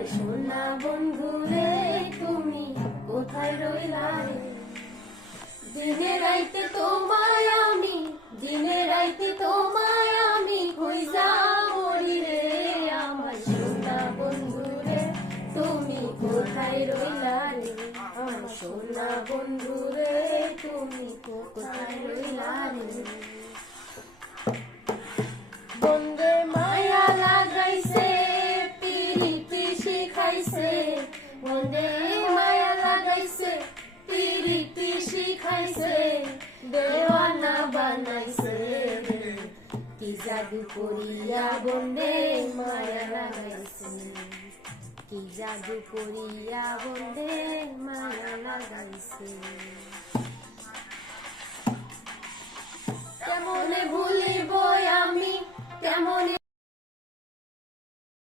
আমার সোনা বন্ধু রে তুমি কোথায় রইলা রে? দিনে রাইতে তোমায় আমি, দিনে রাইতে তোমায় আমি কইজা মরি রে। আমার সোনা বন্ধু রে তুমি কোথায় রইলা রে? আমার সোনা বন্ধু রে তুমি কোথায় রইলা রে? বন্ধে মায়া লাগাইছে পিরিতি শিখাইছে, বন্ধে মায়া লাগাইছে পিরিতি শিখাইছে, দেওয়ানা বানাইছে কি জাদু করিয়া বন্ধে মায়া লাগাইছে, কি জাদু করিয়া বন্ধে মায়া লাগাইছে। কেমনে ভুলিব আমি